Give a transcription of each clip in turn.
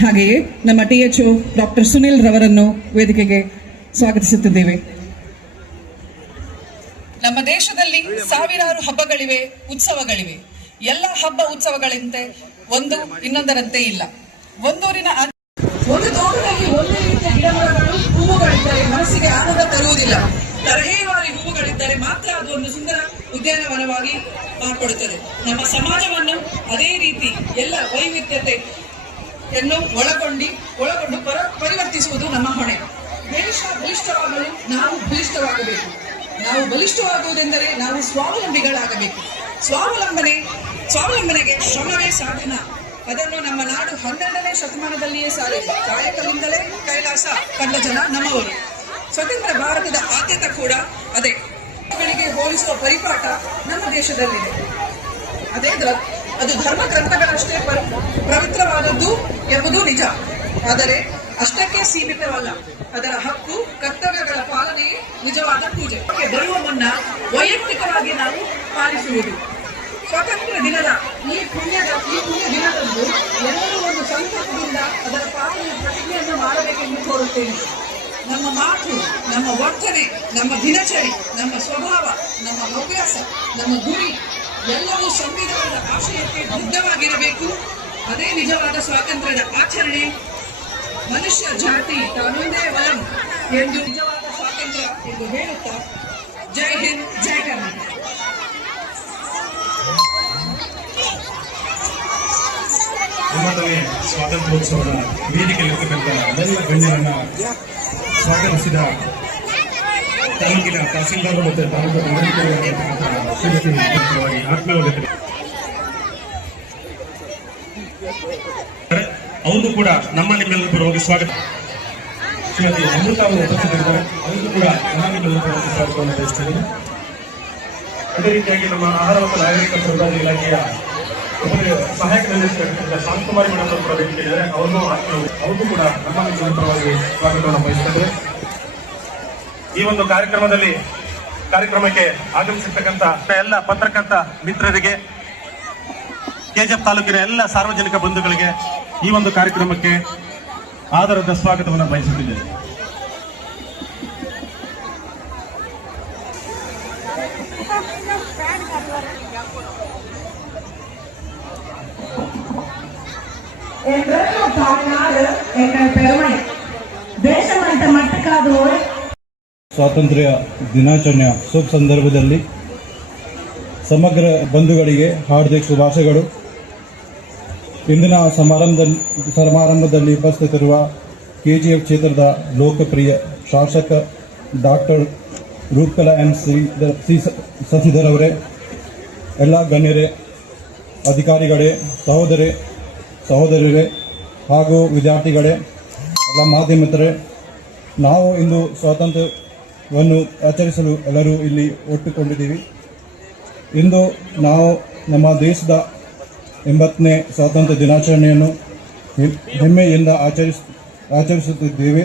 ಹಾಗೆಯೇ ನಮ್ಮ THO doctor Sunil ರವರನ್ನು ವೇದಿಕೆಗೆ ಸ್ವಾಗತಿಸುತ್ತಿದ್ದೇವೆ. ನಮ್ಮ ದೇಶದಲ್ಲಿ ಸಾವಿರಾರು ಹಬ್ಬಗಳಿವೆ, ಉತ್ಸವಗಳಿವೆ. ಎಲ್ಲ ಹಬ್ಬ ಉತ್ಸವಗಳಂತೆ ಒಂದು ಇನ್ನೊಂದರಂತೆ ಇಲ್ಲ. ಒಂದೂರಿನ ಒಂದು ತೋಟದಲ್ಲಿ ಒಂದೇ ರೀತಿಯ ಗಿಡಮರಗಳು, ಹೂವುಗಳಿದ್ದರೆ ಮನಸ್ಸಿಗೆ ಆನಂದ ತರುವುದಿಲ್ಲ. ತರಹೇವಾರಿ ಹೂವುಗಳಿದ್ದರೆ ಮಾತ್ರ ಅದು ಒಂದು ಸುಂದರ ಉದ್ಯಾನವನವಾಗಿ ಮಾರ್ಪಡುತ್ತದೆ. ನಮ್ಮ ಸಮಾಜವನ್ನು ಅದೇ ರೀತಿ ಎಲ್ಲ ವೈವಿಧ್ಯತೆಯನ್ನು ಒಳಗೊಂಡು ಪರಿವರ್ತಿಸುವುದು ನಮ್ಮ ಹೊಣೆ. ದೇಶ ಬಲಿಷ್ಠವಾಗಲು ನಾವು ಬಲಿಷ್ಠವಾಗಬೇಕು. ನಾವು ಬಲಿಷ್ಠವಾಗುವುದೆಂದರೆ ನಾವು ಸ್ವಾವಲಂಬಿಗಳಾಗಬೇಕು. ಸ್ವಾವಲಂಬನೆಗೆ ಶ್ರಮವೇ ಸಾಧನ. ಅದನ್ನು ನಮ್ಮ ನಾಡು 12ನೇ ಶತಮಾನದಲ್ಲಿಯೇ ಸಾರಿದೆ. ಕಾಯಕದಿಂದಲೇ ಕೈಲಾಸ ಕಂಡ ಜನ ನಮ್ಮವರು. ಸ್ವತಂತ್ರ ಭಾರತದ ಆದ್ಯತೆ ಕೂಡ ಅದೇ. ಗಳಿಗೆ ಹೋಲಿಸುವ ಪರಿಪಾಠ ನಮ್ಮ ದೇಶದಲ್ಲಿದೆ. ಅದು ಧರ್ಮ ಗ್ರಂಥಗಳಷ್ಟೇ ಪವಿತ್ರವಾದದ್ದು ಎಂಬುದು ನಿಜ. ಆದರೆ ಅಷ್ಟಕ್ಕೆ ಸೀಮಿತವಲ್ಲ. ಅದರ ಹಕ್ಕು ಕರ್ತವ್ಯಗಳ ಪಾಲನೆಯೇ ನಿಜವಾದ ಪೂಜೆ. ಬರುವ ಮುನ್ನ ವೈಯಕ್ತಿಕವಾಗಿ ನಾವು ಪಾಲಿಸುವುದು. ಸ್ವಾತಂತ್ರ್ಯ ದಿನದ ಈ ಪುಣ್ಯ ದಿನದಂದು ಎಲ್ಲರೂ ಒಂದು ಸಂಕಲ್ಪದಿಂದ ಅದರ ಪಾಲನೆಯ ಪ್ರತಿಜ್ಞೆಯನ್ನು ಮಾಡಬೇಕೆಂದು ಕೋರುತ್ತೇನೆ. ನಮ್ಮ ಮಾತು, ನಮ್ಮ ವರ್ತನೆ, ನಮ್ಮ ದಿನಚರಿ, ನಮ್ಮ ಸ್ವಭಾವ, ನಮ್ಮ ಹವ್ಯಾಸ, ನಮ್ಮ ಗುರಿ ಎಲ್ಲವೂ ಸಂವಿಧಾನದ ಆಶಯಕ್ಕೆ ಬದ್ಧವಾಗಿರಬೇಕು. ಅದೇ ನಿಜವಾದ ಸ್ವಾತಂತ್ರ್ಯದ ಆಚರಣೆ. ಮನುಷ್ಯ ಜಾತಿ ತಾನೊಂದೇ ವಲಂ ಎಂದು ನಿಜವಾದ ಸ್ವಾತಂತ್ರ್ಯ ಎಂದು ಹೇಳುತ್ತಾ ಜೈ ಹಿಂದ್, ಜೈ ಕರ್ನಾಟಕ. ಸ್ವಾತಂತ್ರ್ಯೋತ್ಸವದ ವೇದಿಕೆಯಲ್ಲಿರ್ತಕ್ಕಂಥ ಎಲ್ಲ ಗಣ್ಯರನ್ನ ಸ್ವಾಗತಿಸಿದ ತಾಲೂಕಿನ ತಹಸೀಲ್ದಾರ್ ಮತ್ತು ತಾಲೂಕು ಆತ್ಮೀಯವಾಗಿ ಅವರು ಕೂಡ ನಮ್ಮ ನಿಮ್ಮೆಲ್ಲರ ಪರವಾಗಿ ಸ್ವಾಗತ. ಶ್ರೀಮತಿ ಅಮೃತ ಅವರು ಉಪಸ್ಥಿತರಿದ್ದಾರೆ. ಅವರಿಗೂ ಕೂಡ ನಮ್ಮ ನಿಮ್ಮೆಲ್ಲರ ಪರವಾಗಿ ಸ್ವಾಗತವನ್ನು ಬಯಸ್ತೇನೆ. ಅದೇ ರೀತಿಯಾಗಿ ನಮ್ಮ ಆಹಾರ ಮತ್ತು ನಾಗರಿಕ ಸರಬರಾಜು ಇಲಾಖೆಯ ಸಹಾಯಕ ನಿರ್ದೇಶಕ ಶಾಂತಕುಮಾರಿ ಮೇಡಮ್ ಅವರು ಕೂಡ ವೇದಿಕೆಯಿದ್ದಾರೆ. ಅವ್ರಿಗೂ ಕೂಡ ನಮ್ಮ ನಿಮ್ಮೆಲ್ಲರ ಪರವಾಗಿ ಸ್ವಾಗತವನ್ನು ಬಯಸ್ತೇವೆ. ಈ ಒಂದು ಕಾರ್ಯಕ್ರಮಕ್ಕೆ ಆಗಮಿಸಿರ್ತಕ್ಕಂಥ ಎಲ್ಲ ಪತ್ರಕರ್ತ ಮಿತ್ರರಿಗೆ, ಕೆಜಿಎಫ್ ತಾಲೂಕಿನ ಎಲ್ಲ ಸಾರ್ವಜನಿಕ ಬಂಧುಗಳಿಗೆ ಈ ಒಂದು ಕಾರ್ಯಕ್ರಮಕ್ಕೆ ಆದರದ ಸ್ವಾಗತವನ್ನು ಬಯಸುತ್ತಿದ್ದೇನೆ. ಸ್ವಾತಂತ್ರ್ಯ ದಿನಾಚರಣೆಯ ಶುಭ ಸಂದರ್ಭದಲ್ಲಿ ಸಮಗ್ರ ಬಂಧುಗಳಿಗೆ ಹಾರ್ದಿಕ ಶುಭಾಶಯಗಳು. ಇಂದಿನ ಸಮಾರಂಭದಲ್ಲಿ ಉಪಸ್ಥಿತರಿರುವ KGF ಕ್ಷೇತ್ರದ ಲೋಕಪ್ರಿಯ ಶಾಸಕ ಡಾಕ್ಟರ್ ರೂಪಕಲಾ ಎಂ ಶಶಿಧರ್ ಅವರೇ, ಎಲ್ಲ ಗಣ್ಯರೇ, ಅಧಿಕಾರಿಗಳೇ, ಸಹೋದರರೇ ಹಾಗೂ ವಿದ್ಯಾರ್ಥಿಗಳೇ, ಎಲ್ಲ ಮಾಧ್ಯಮಿತರೇ, ನಾವು ಇಂದು ಸ್ವಾತಂತ್ರ್ಯವನ್ನು ಆಚರಿಸಲು ಎಲ್ಲರೂ ಇಲ್ಲಿ ಒಟ್ಟುಕೊಂಡಿದ್ದೀವಿ. ಇಂದು ನಾವು ನಮ್ಮ ದೇಶದ 80ನೇ ಸ್ವಾತಂತ್ರ್ಯ ದಿನಾಚರಣೆಯನ್ನು ಹೆಮ್ಮೆಯಿಂದ ಆಚರಿಸುತ್ತಿದ್ದೇವೆ.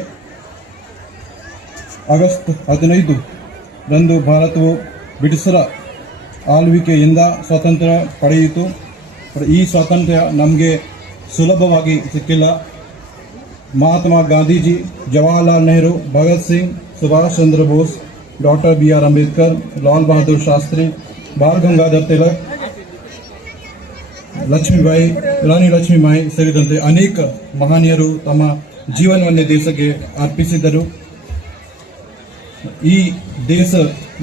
ಆಗಸ್ಟ್ 15 ರಂದು ಭಾರತವು ಬ್ರಿಟಿಷರ ಆಳ್ವಿಕೆಯಿಂದ ಸ್ವಾತಂತ್ರ್ಯ ಪಡೆಯಿತು. ಈ ಸ್ವಾತಂತ್ರ್ಯ ನಮಗೆ ಸುಲಭವಾಗಿ ಸಿಕ್ಕಿಲ್ಲ. ಮಹಾತ್ಮ ಗಾಂಧೀಜಿ, ಜವಾಹರ್ಲಾಲ್ ನೆಹರು, ಭಗತ್ ಸಿಂಗ್, ಸುಭಾಷ್ ಚಂದ್ರ ಬೋಸ್, ಡಾಕ್ಟರ್ BR ಅಂಬೇಡ್ಕರ್, ಲಾಲ್ ಬಹದ್ದೂರ್ ಶಾಸ್ತ್ರಿ, ಬಾಲ್ ಗಂಗಾಧರ್ ತಿಲಕ್, ಲಕ್ಷ್ಮೀಬಾಯಿ, ರಾಣಿ ಲಕ್ಷ್ಮೀಬಾಯಿ ಸೇರಿದಂತೆ ಅನೇಕ ಮಹನೀಯರು ತಮ್ಮ ಜೀವನವನ್ನೇ ದೇಶಕ್ಕೆ ಅರ್ಪಿಸಿದರು. ಈ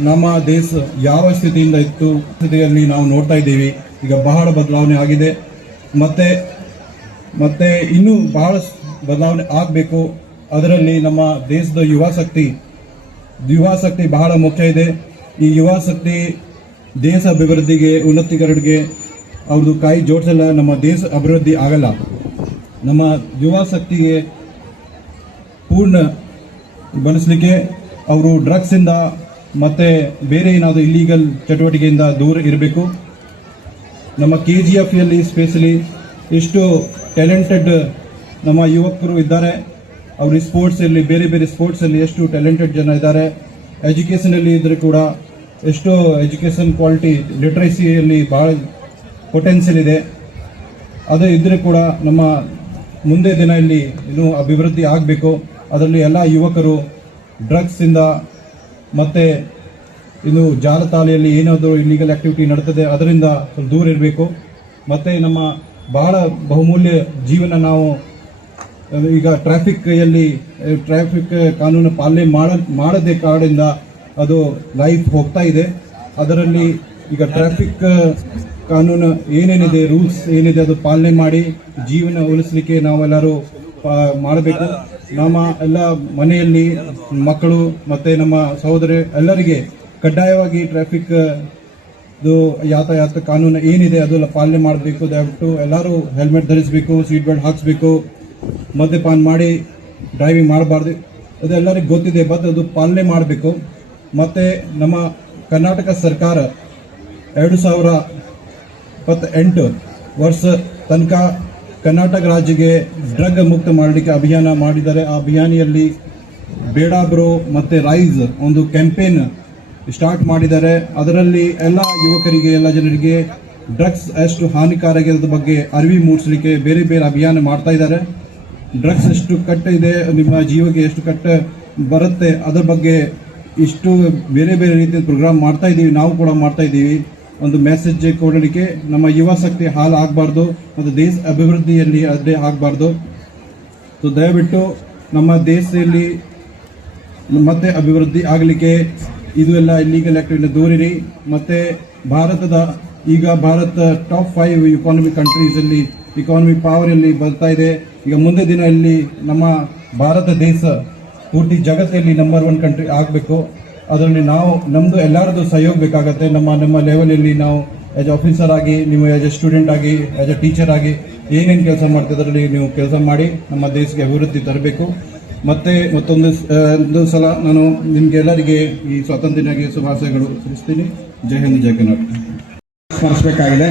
ನಮ್ಮ ದೇಶ ಯಾವ ಸ್ಥಿತಿಯಿಂದ ಇತ್ತು, ಸ್ಥಿತಿಯಲ್ಲಿ ನಾವು ನೋಡ್ತಾ ಇದ್ದೀವಿ. ಈಗ ಬಹಳ ಬದಲಾವಣೆ ಆಗಿದೆ. ಮತ್ತೆ ಇನ್ನೂ ಬಹಳ ಬದಲಾವಣೆ ಆಗಬೇಕು. ಅದರಲ್ಲಿ ನಮ್ಮ ದೇಶದ ಯುವ ಶಕ್ತಿ ಬಹಳ ಮುಖ್ಯ ಇದೆ. ಈ ಯುವ ಶಕ್ತಿ ದೇಶ ಅಭಿವೃದ್ಧಿಗೆ, ಉನ್ನತೀಕರಣಕ್ಕೆ ಅವ್ರದ್ದು ಕೈ ಜೋಡಿಸಲ್ಲ, ನಮ್ಮ ದೇಶ ಅಭಿವೃದ್ಧಿ ಆಗಲ್ಲ. ನಮ್ಮ ಯುವ ಶಕ್ತಿಗೆ ಪೂರ್ಣ ಬಣಿಸಲಿಕ್ಕೆ ಅವರು ಡ್ರಗ್ಸಿಂದ ಮತ್ತೆ ಬೇರೆ ಏನಾದರೂ ಇಲ್ಲೀಗಲ್ ಚಟುವಟಿಕೆಯಿಂದ ದೂರ ಇರಬೇಕು. ನಮ್ಮ KGF ಯಲ್ಲಿ ಸ್ಪೆಷಲಿ ಎಷ್ಟು ಟ್ಯಾಲೆಂಟೆಡ್ ನಮ್ಮ ಯುವಕರು ಇದ್ದಾರೆ. ಅವರು ಸ್ಪೋರ್ಟ್ಸಲ್ಲಿ, ಬೇರೆ ಸ್ಪೋರ್ಟ್ಸಲ್ಲಿ ಎಷ್ಟು ಟ್ಯಾಲೆಂಟೆಡ್ ಜನ ಇದ್ದಾರೆ. ಎಜುಕೇಷನಲ್ಲಿ ಇದ್ದರೆ ಕೂಡ ಎಷ್ಟೋ ಎಜುಕೇಷನ್ ಕ್ವಾಲಿಟಿ, ಲಿಟ್ರಸಿಯಲ್ಲಿ ಭಾಳ ಪೊಟೆನ್ಷಿಯಲ್ ಇದೆ. ಅದು ಇದ್ದರೆ ಕೂಡ ನಮ್ಮ ಮುಂದೆ ದಿನ ಇಲ್ಲಿ ಇನ್ನೂ ಅಭಿವೃದ್ಧಿ ಆಗಬೇಕು. ಅದರಲ್ಲಿ ಎಲ್ಲ ಯುವಕರು ಡ್ರಗ್ಸಿಂದ ಮತ್ತು ಇನ್ನು ಜಾಲತಾಣದಲ್ಲಿ ಏನಾದರೂ ಇಲ್ಲಿಗಲ್ ಆಕ್ಟಿವಿಟಿ ನಡೀತದೆ ಅದರಿಂದ ಸ್ವಲ್ಪ ದೂರ ಇರಬೇಕು. ಮತ್ತು ನಮ್ಮ ಬಹಳ ಬಹುಮೂಲ್ಯ ಜೀವನ ನಾವು ಈಗ ಟ್ರಾಫಿಕ್ ಕಾನೂನು ಪಾಲನೆ ಮಾಡದೇ ಕಾರಣದಿಂದ ಅದು ಲೈಫ್ ಹೋಗ್ತಾ ಇದೆ. ಅದರಲ್ಲಿ ಈಗ ಟ್ರಾಫಿಕ್ ಕಾನೂನು ಏನೇನಿದೆ, ರೂಲ್ಸ್ ಏನಿದೆ ಅದು ಪಾಲನೆ ಮಾಡಿ ಜೀವನ ಉಳಿಸಲಿಕ್ಕೆ ನಾವೆಲ್ಲರೂ ಮಾಡಬೇಕು. ನಮ್ಮ ಎಲ್ಲ ಮನೆಯಲ್ಲಿ ಮಕ್ಕಳು ಮತ್ತು ನಮ್ಮ ಸಹೋದರ ಎಲ್ಲರಿಗೆ ಕಡ್ಡಾಯವಾಗಿ ಟ್ರಾಫಿಕ್ ಯಾತಾಯಾತ ಕಾನೂನು ಏನಿದೆ ಅದೆಲ್ಲ ಪಾಲನೆ ಮಾಡಬೇಕು. ದಯವಿಟ್ಟು ಎಲ್ಲರೂ ಹೆಲ್ಮೆಟ್ ಧರಿಸಬೇಕು, ಸೀಟ್ ಬೆಲ್ಟ್ ಹಾಕಿಸ್ಬೇಕು, ಮದ್ಯಪಾನ ಮಾಡಿ ಡ್ರೈವಿಂಗ್ ಮಾಡಬಾರ್ದು. ಅದೆಲ್ಲರಿಗೂ ಗೊತ್ತಿದೆ, ಬಟ್ ಅದು ಪಾಲನೆ ಮಾಡಬೇಕು. ಮತ್ತು ನಮ್ಮ ಕರ್ನಾಟಕ ಸರ್ಕಾರ 2028 ವರ್ಷ ತನಕ ಕರ್ನಾಟಕ ರಾಜ್ಯಕ್ಕೆ ಡ್ರಗ್ ಮುಕ್ತ ಮಾಡಲಿಕ್ಕೆ ಅಭಿಯಾನ ಮಾಡಿದ್ದಾರೆ. ಆ ಅಭಿಯಾನಿಯಲ್ಲಿ ಬೇಡ ಬ್ರೋ ಮತ್ತು ರೈಸ್ ಒಂದು ಕ್ಯಾಂಪೇನ್ ಸ್ಟಾರ್ಟ್ ಮಾಡಿದ್ದಾರೆ. ಅದರಲ್ಲಿ ಎಲ್ಲ ಯುವಕರಿಗೆ, ಎಲ್ಲ ಜನರಿಗೆ ಡ್ರಗ್ಸ್ ಎಷ್ಟು ಹಾನಿಕಾರಕದ ಬಗ್ಗೆ ಅರಿವು ಮೂಡಿಸಲಿಕ್ಕೆ ಬೇರೆ ಬೇರೆ ಅಭಿಯಾನ ಮಾಡ್ತಾ ಇದ್ದಾರೆ. ಡ್ರಗ್ಸ್ ಎಷ್ಟು ಕಟ್ಟ ಇದೆ, ನಿಮ್ಮ ಜೀವಕ್ಕೆ ಎಷ್ಟು ಕಟ್ಟ ಬರುತ್ತೆ, ಅದರ ಬಗ್ಗೆ ಇಷ್ಟು ಬೇರೆ ಬೇರೆ ರೀತಿಯ ಪ್ರೋಗ್ರಾಮ್ ಮಾಡ್ತಾ ಇದ್ದೀವಿ. ನಾವು ಕೂಡ ಮಾಡ್ತಾ ಇದ್ದೀವಿ. ಒಂದು ಮೆಸೇಜ್ ಕೊಡಲಿಕ್ಕೆ ನಮ್ಮ ಯುವ ಶಕ್ತಿ ಹಾಳು ಆಗಬಾರ್ದು ಮತ್ತು ದೇಶ ಅಭಿವೃದ್ಧಿಯಲ್ಲಿ ಅದೇ ಆಗಬಾರ್ದು. ಸೊ ದಯವಿಟ್ಟು ನಮ್ಮ ದೇಶದಲ್ಲಿ ಮತ್ತೆ ಅಭಿವೃದ್ಧಿ ಆಗಲಿಕ್ಕೆ ಇದು ಎಲ್ಲ ಇಲ್ಲಿಗಲ್ ಆಕ್ಟಿವಿಟಿ ದೂರಿರಿ. ಮತ್ತು ಭಾರತ ಟಾಪ್ 5 ಇಕಾನಮಿಕ್ ಕಂಟ್ರೀಸಲ್ಲಿ ಇಕಾನಮಿಕ್ ಪವರಲ್ಲಿ ಬರ್ತಾ ಇದೆ. ಈಗ ಮುಂದೆ ದಿನದಲ್ಲಿ ನಮ್ಮ ಭಾರತ ದೇಶ ಪೂರ್ತಿ ಜಗತ್ತಲ್ಲಿ ನಂಬರ್ 1 ಕಂಟ್ರಿ ಆಗಬೇಕು. ಅದರಲ್ಲಿ ನಾವು ನಮ್ಮದು ಎಲ್ಲರದ್ದು ಸಹಯೋಗ ಬೇಕಾಗುತ್ತೆ. ನಮ್ಮ ಲೆವೆಲಲ್ಲಿ ನಾವು ಆ್ಯಸ್ ಆಫೀಸರ್ ಆಗಿ, ನೀವು ಆ್ಯಸ್ ಎ ಸ್ಟೂಡೆಂಟ್ ಆಗಿ, ಆ್ಯಸ್ ಎ ಟೀಚರ್ ಆಗಿ ಏನೇನು ಕೆಲಸ ಮಾಡ್ತಿದ್ರಲ್ಲಿ ನೀವು ಕೆಲಸ ಮಾಡಿ ನಮ್ಮ ದೇಶಕ್ಕೆ ಅಭಿವೃದ್ಧಿ ತರಬೇಕು. ಮತ್ತೆ ಮತ್ತೊಂದು ಸಲ ನಾನು ನಿಮ್ಗೆ ಎಲ್ಲರಿಗೆ ಈ ಸ್ವಾತಂತ್ರ್ಯ ದಿನಕ್ಕೆ ಶುಭಾಶಯಗಳು ತಿಳಿಸ್ತೀನಿ. ಜೈ ಹಿಂದ್, ಜೈ ಕರ್ನಾಟಕ. ಸ್ಮರಿಸಬೇಕಾಗಿದೆ.